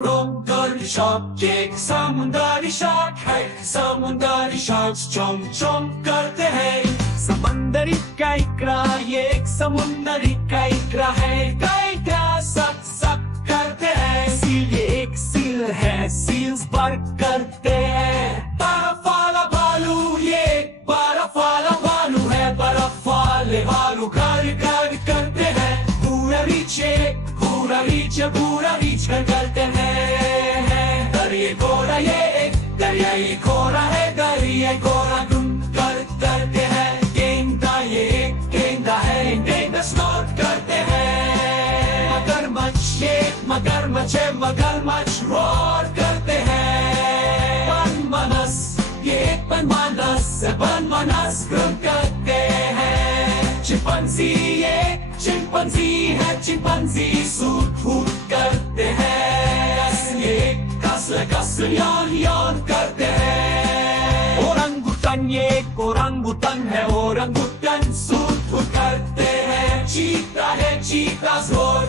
समुंदरी शार्क एक समुंदरी शार्क है। समुंदरी शार्क चोम चोम करते हैं। समंदरी काइकरा ये एक समुंदरी काइकरा है। काइकरा सक सक करते हैं। सील ये एक सील है। सील्स बर्फ करते हैं। बर्फ वाला भालू ये एक बर्फ वाला भालू है। बर्फ वाले भालू घर घर करते हैं। पूरा रीच करते हैं। दरिया घोड़ा ये एक दरियाई घोड़ा है। दरिया घोड़ा घूम करते हैं। गेंदा ये एक गेंदा है। गेंदा स्नॉट करते हैं। मगरमच्छ ये मगरमच्छ है। मगरमच्छ रोर करते हैं। बनमानस ये एक बनमानस घूम करते हैं। चिंपांजी ये चिंपांजी है। चिंपांजी सूट फूट करते हैं। कसर यान करते हैं। ओरंगुटन ये एक ओरंगुटन है। ओरंगुटन सूट फूट करते हैं। चीता है। चीता जोर